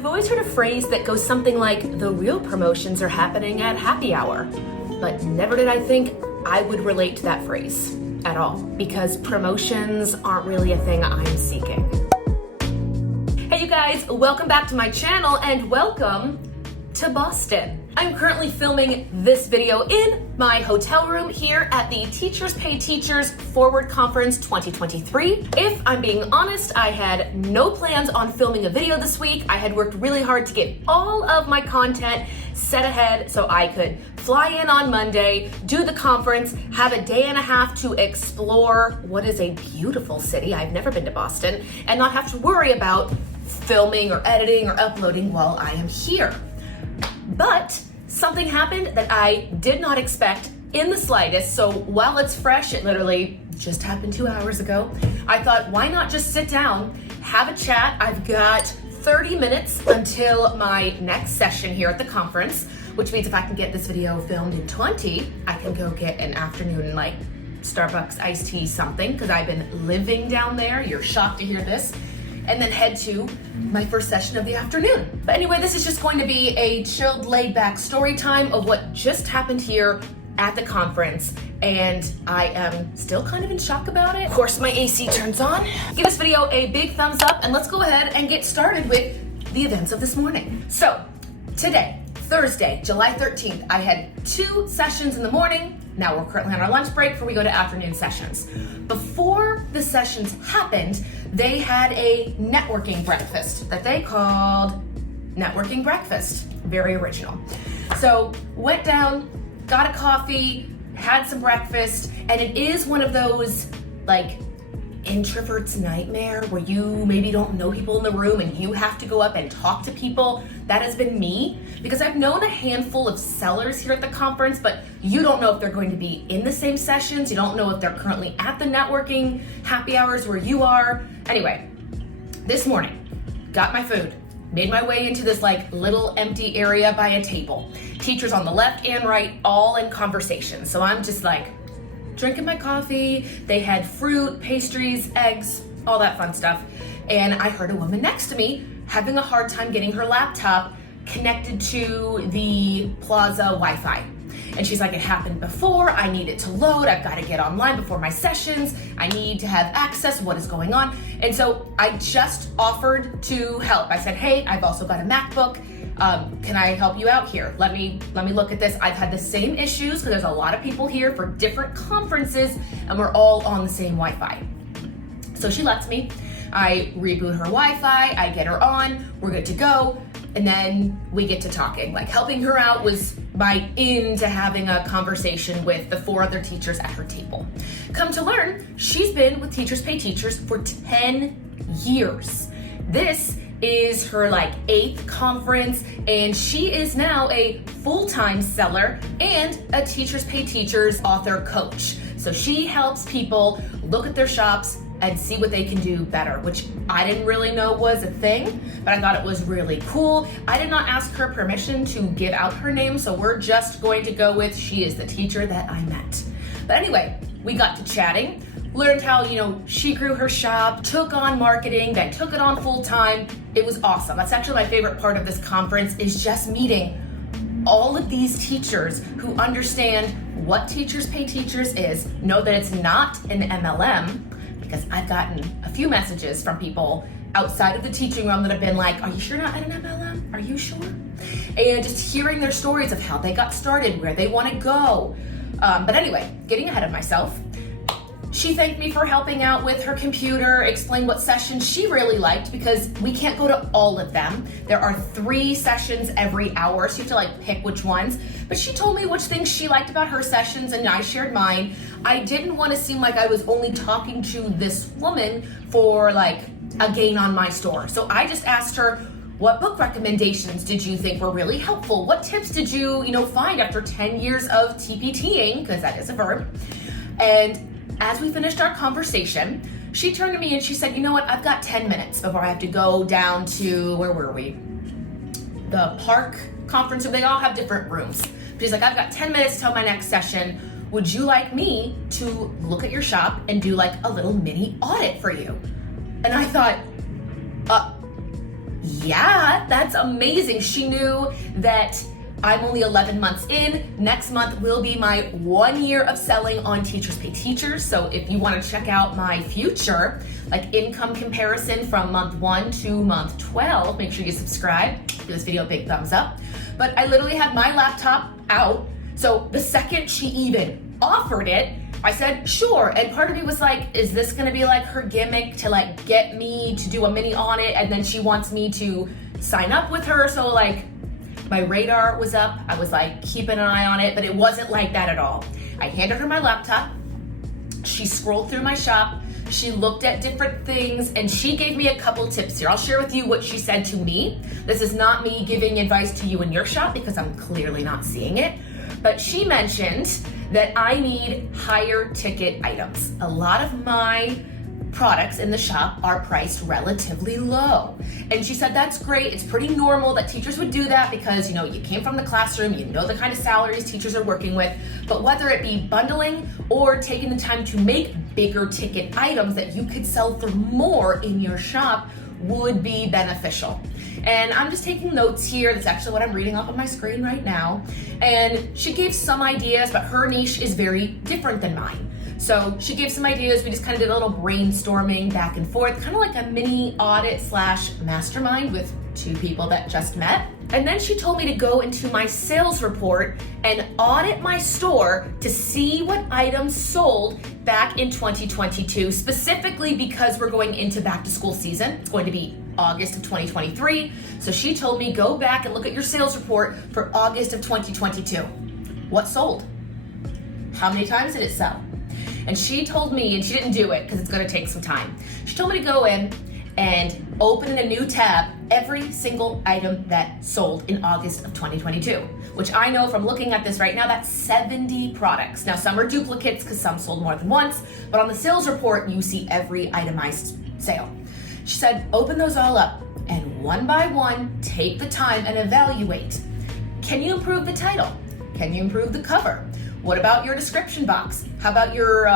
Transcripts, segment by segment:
I've always heard a phrase that goes something like, the real promotions are happening at happy hour. But never did I think I would relate to that phrase at all, because promotions aren't really a thing I'm seeking. Hey you guys, welcome back to my channel and welcome to Boston. I'm currently filming this video in my hotel room here at the Teachers Pay Teachers Forward Conference 2023. If I'm being honest, I had no plans on filming a video this week. I had worked really hard to get all of my content set ahead so I could fly in on Monday, do the conference, have a day and a half to explore what is a beautiful city. I've never been to Boston, and not have to worry about filming or editing or uploading while I am here. But something happened that I did not expect in the slightest. So while it's fresh, it literally just happened 2 hours ago. I thought, why not just sit down, have a chat? I've got 30 minutes until my next session here at the conference, which means if I can get this video filmed in 20, I can go get an afternoon like Starbucks iced tea something, because I've been living down there. You're shocked to hear this. And then head to my first session of the afternoon. But anyway, this is just going to be a chilled, laid back story time of what just happened here at the conference. And I am still kind of in shock about it. Of course, my AC turns on. Give this video a big thumbs up and let's go ahead and get started with the events of this morning. So today, Thursday, July 13th, I had 2 sessions in the morning. Now we're currently on our lunch break before we go to afternoon sessions. Before the sessions happened, they had a networking breakfast that they called Networking Breakfast. Very original. So went down, got a coffee, had some breakfast, and it is one of those like introvert's nightmare where you maybe don't know people in the room and you have to go up and talk to people. That has been me, because I've known a handful of sellers here at the conference, but you don't know if they're going to be in the same sessions. You don't know if they're currently at the networking happy hours where you are. Anyway, this morning, got my food, made my way into this like little empty area by a table. Teachers on the left and right, all in conversation. So I'm just like drinking my coffee. They had fruit, pastries, eggs, all that fun stuff. And I heard a woman next to me having a hard time getting her laptop connected to the Plaza Wi-Fi. And she's like, it happened before, I need it to load, I've got to get online before my sessions, I need to have access, what is going on? And so I just offered to help. I said, hey, I've also got a MacBook, can I help you out here? Let me look at this. I've had the same issues because there's a lot of people here for different conferences and we're all on the same Wi-Fi. So she lets me. I reboot her Wi-Fi, I get her on, we're good to go, and then we get to talking. Like helping her out was my into having a conversation with the 4 other teachers at her table. Come to learn, she's been with Teachers Pay Teachers for 10 years. This is her like 8th conference, and she is now a full-time seller and a Teachers Pay Teachers author coach. So she helps people look at their shops and see what they can do better, which I didn't really know was a thing, but I thought it was really cool. I did not ask her permission to give out her name, so we're just going to go with she is the teacher that I met. But anyway, we got to chatting, learned how, she grew her shop, took on marketing, then took it on full time. It was awesome. That's actually my favorite part of this conference, is just meeting all of these teachers who understand what Teachers Pay Teachers is, know that it's not an MLM, because I've gotten a few messages from people outside of the teaching realm that have been like, are you sure not at an MLM? Are you sure? And just hearing their stories of how they got started, where they want to go. But anyway, getting ahead of myself, she thanked me for helping out with her computer, explained what sessions she really liked, because we can't go to all of them. There are 3 sessions every hour, so you have to like pick which ones. But she told me which things she liked about her sessions, and I shared mine. I didn't want to seem like I was only talking to this woman for like a gain on my store. So I just asked her, what book recommendations did you think were really helpful? What tips did you, find after 10 years of TPTing, because that is a verb. And as we finished our conversation, she turned to me and she said, you know what, I've got 10 minutes before I have to go down to, where were we? The park conference, so they all have different rooms. She's like, I've got 10 minutes till my next session. Would you like me to look at your shop and do like a little mini audit for you? And I thought, Yeah, that's amazing. She knew that I'm only 11 months in. Next month will be my 1 year of selling on Teachers Pay Teachers. So if you want to check out my future, like income comparison from month 1 to month 12, make sure you subscribe. Give this video a big thumbs up. But I literally had my laptop out. So the second she even offered it, I said, sure. And part of me was like, is this gonna be like her gimmick to like get me to do a mini audit, and then she wants me to sign up with her? So like my radar was up. I was like keeping an eye on it, but it wasn't like that at all. I handed her my laptop. She scrolled through my shop. She looked at different things, and she gave me a couple tips here. I'll share with you what she said to me. This is not me giving advice to you in your shop because I'm clearly not seeing it. But she mentioned that I need higher ticket items. A lot of my products in the shop are priced relatively low. And she said, that's great. It's pretty normal that teachers would do that because, you know, you came from the classroom, you know the kind of salaries teachers are working with. But whether it be bundling or taking the time to make bigger ticket items that you could sell for more in your shop would be beneficial. And I'm just taking notes here. That's actually what I'm reading off of my screen right now. And she gave some ideas, but her niche is very different than mine. So she gave some ideas. We just kind of did a little brainstorming back and forth, kind of like a mini audit / mastermind with two people that just met. And then she told me to go into my sales report and audit my store to see what items sold back in 2022, specifically because we're going into back to school season. It's going to be August of 2023. So she told me, go back and look at your sales report for August of 2022. What sold? How many times did it sell? And she told me, and she didn't do it because it's going to take some time. She told me to go in and open in a new tab every single item that sold in August of 2022, which I know from looking at this right now, that's 70 products. Now, some are duplicates because some sold more than once, but on the sales report, you see every itemized sale. She said, open those all up and one by one, take the time and evaluate. Can you improve the title? Can you improve the cover? What about your description box? How about your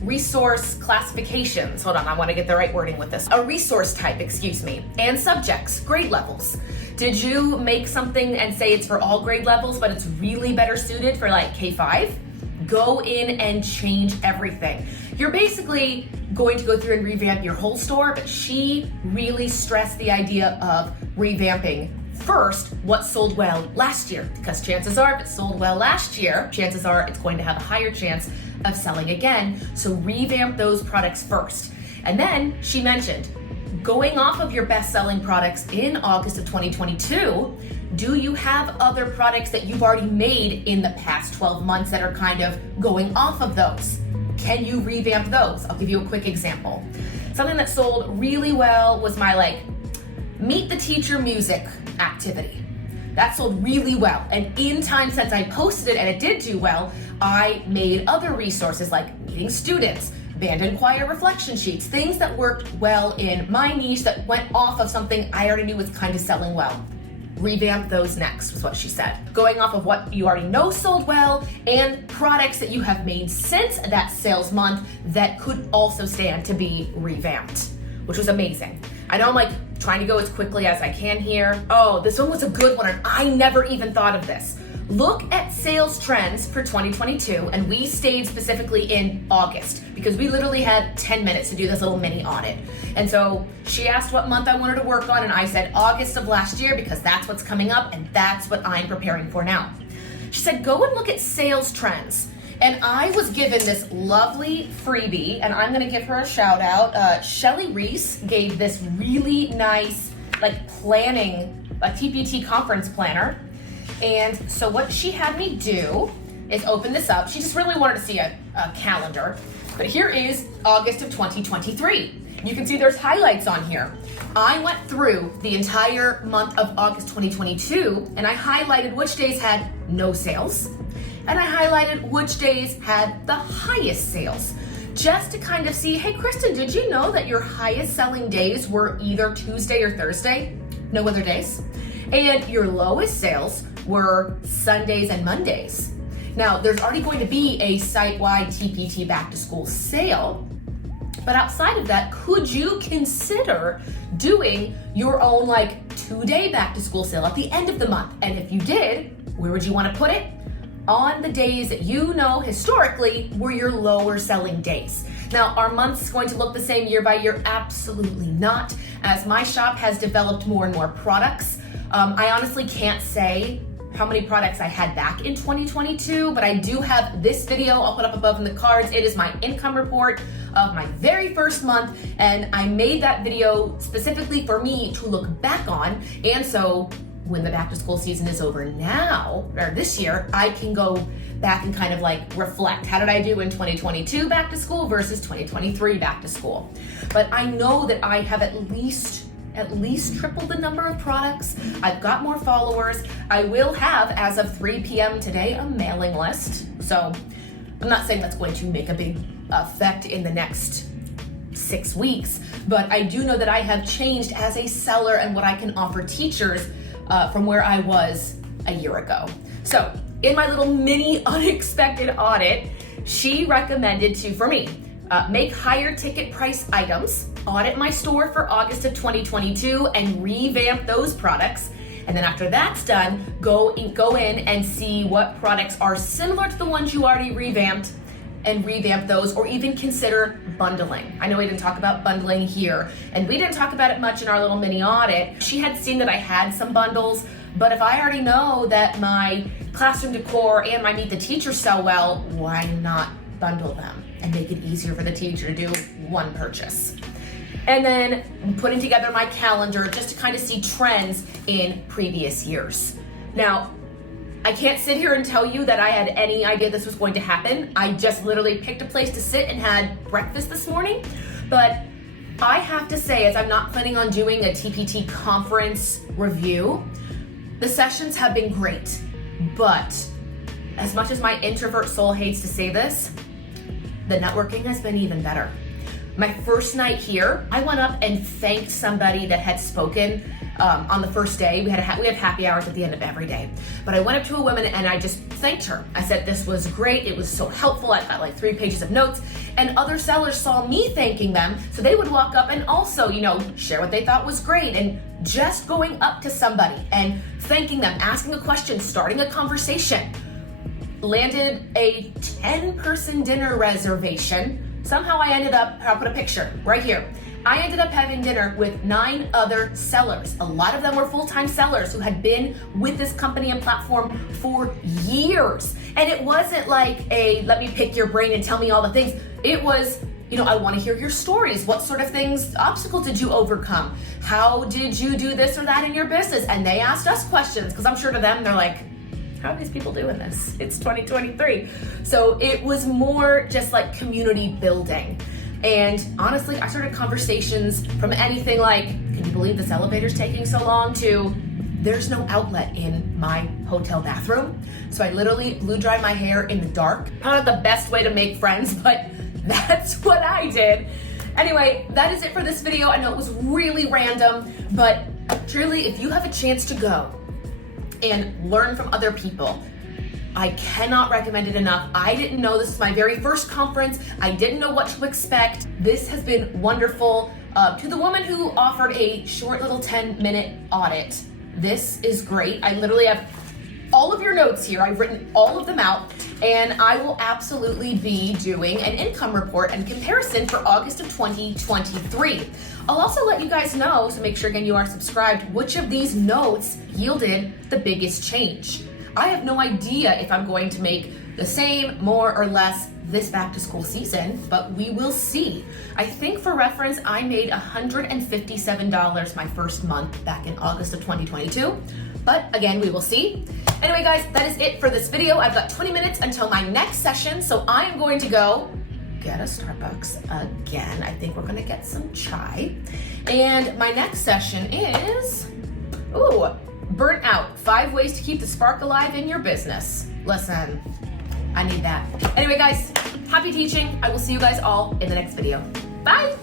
resource classifications? Hold on, I want to get the right wording with this. A resource type, excuse me, and subjects, grade levels. Did you make something and say it's for all grade levels, but it's really better suited for like K-5? Go in and change everything. You're basically going to go through and revamp your whole store, but she really stressed the idea of revamping first what sold well last year, because chances are if it sold well last year, chances are it's going to have a higher chance of selling again. So revamp those products first. And then she mentioned, going off of your best-selling products in August of 2022, do you have other products that you've already made in the past 12 months that are kind of going off of those? Can you revamp those? I'll give you a quick example. Something that sold really well was my meet the teacher music activity. That sold really well. And in time since I posted it and it did do well, I made other resources like meeting students, band and choir reflection sheets, things that worked well in my niche that went off of something I already knew was kind of selling well. Revamp those next, was what she said. Going off of what you already know sold well and products that you have made since that sales month that could also stand to be revamped, which was amazing. I know I'm trying to go as quickly as I can here. Oh, this one was a good one, and I never even thought of this. Look at sales trends for 2022, and we stayed specifically in August because we literally had 10 minutes to do this little mini audit. And so she asked what month I wanted to work on, and I said August of last year because that's what's coming up and that's what I'm preparing for now. She said, go and look at sales trends. And I was given this lovely freebie, and I'm gonna give her a shout out. Shelly Reese gave this really nice planning, TPT conference planner. And so what she had me do is open this up. She just really wanted to see a calendar. But here is August of 2023. You can see there's highlights on here. I went through the entire month of August 2022, and I highlighted which days had no sales, and I highlighted which days had the highest sales, just to kind of see, hey, Kristen, did you know that your highest selling days were either Tuesday or Thursday? No other days. And your lowest sales were Sundays and Mondays. Now, there's already going to be a site-wide TPT back to school sale, But outside of that, could you consider doing your own like 2-day back to school sale at the end of the month? And if you did, where would you want to put it? On the days that you know historically were your lower selling days. Now, are months going to look the same year by year? Absolutely not. As my shop has developed more and more products, I honestly can't say how many products I had back in 2022, but I do have this video I'll put up above in the cards. It is my income report of my very first month, and I made that video specifically for me to look back on, and so when the back to school season is over now, or this year, I can go back and kind of like reflect. How did I do in 2022 back to school versus 2023 back to school? But I know that I have at least tripled the number of products. I've got more followers. I will have, as of 3 p.m. today, a mailing list. So I'm not saying that's going to make a big effect in the next 6 weeks, but I do know that I have changed as a seller and what I can offer teachers from where I was a year ago. So in my little mini unexpected audit, she recommended for me, make higher ticket price items, audit my store for August of 2022 and revamp those products. And then after that's done, go in and see what products are similar to the ones you already revamped and revamp those, or even consider bundling. I know we didn't talk about bundling here, and we didn't talk about it much in our little mini audit. She had seen that I had some bundles, but if I already know that my classroom decor and my Meet the Teacher sell well, why not bundle them and make it easier for the teacher to do one purchase? And then putting together my calendar just to kind of see trends in previous years. Now, I can't sit here and tell you that I had any idea this was going to happen. I just literally picked a place to sit and had breakfast this morning. But I have to say, as I'm not planning on doing a TPT conference review, the sessions have been great. But as much as my introvert soul hates to say this, the networking has been even better. My first night here, I went up and thanked somebody that had spoken on the first day. We have happy hours at the end of every day. But I went up to a woman and I just thanked her. I said, this was great. It was so helpful. I've got like 3 pages of notes. And other sellers saw me thanking them, so they would walk up and also, share what they thought was great. And just going up to somebody and thanking them, asking a question, starting a conversation, landed a 10-person dinner reservation. Somehow I ended up, I'll put a picture right here. I ended up having dinner with 9 other sellers. A lot of them were full-time sellers who had been with this company and platform for years. And it wasn't like let me pick your brain and tell me all the things. It was, I want to hear your stories. What sort of obstacles did you overcome? How did you do this or that in your business? And they asked us questions, because I'm sure to them, they're like, how are these people doing this? It's 2023. So it was more just like community building. And honestly, I started conversations from anything like, can you believe this elevator's taking so long, to there's no outlet in my hotel bathroom. So I literally blew dry my hair in the dark. Not the best way to make friends, but that's what I did. Anyway, that is it for this video. I know it was really random, but truly, if you have a chance to go and learn from other people, I cannot recommend it enough. I didn't know, this is my very first conference. I didn't know what to expect. This has been wonderful. To the woman who offered a short little 10-minute audit, this is great. I literally have all of your notes here. I've written all of them out, and I will absolutely be doing an income report and comparison for August of 2023. I'll also let you guys know, so make sure again you are subscribed, which of these notes yielded the biggest change. I have no idea if I'm going to make the same, more or less this back to school season, but we will see. I think for reference, I made $157 my first month back in August of 2022. But again, we will see. Anyway, guys, that is it for this video. I've got 20 minutes until my next session, so I am going to go get a Starbucks again. I think we're gonna get some chai. And my next session is, burnt out, 5 ways to keep the spark alive in your business. Listen, I need that. Anyway, guys, happy teaching. I will see you guys all in the next video. Bye.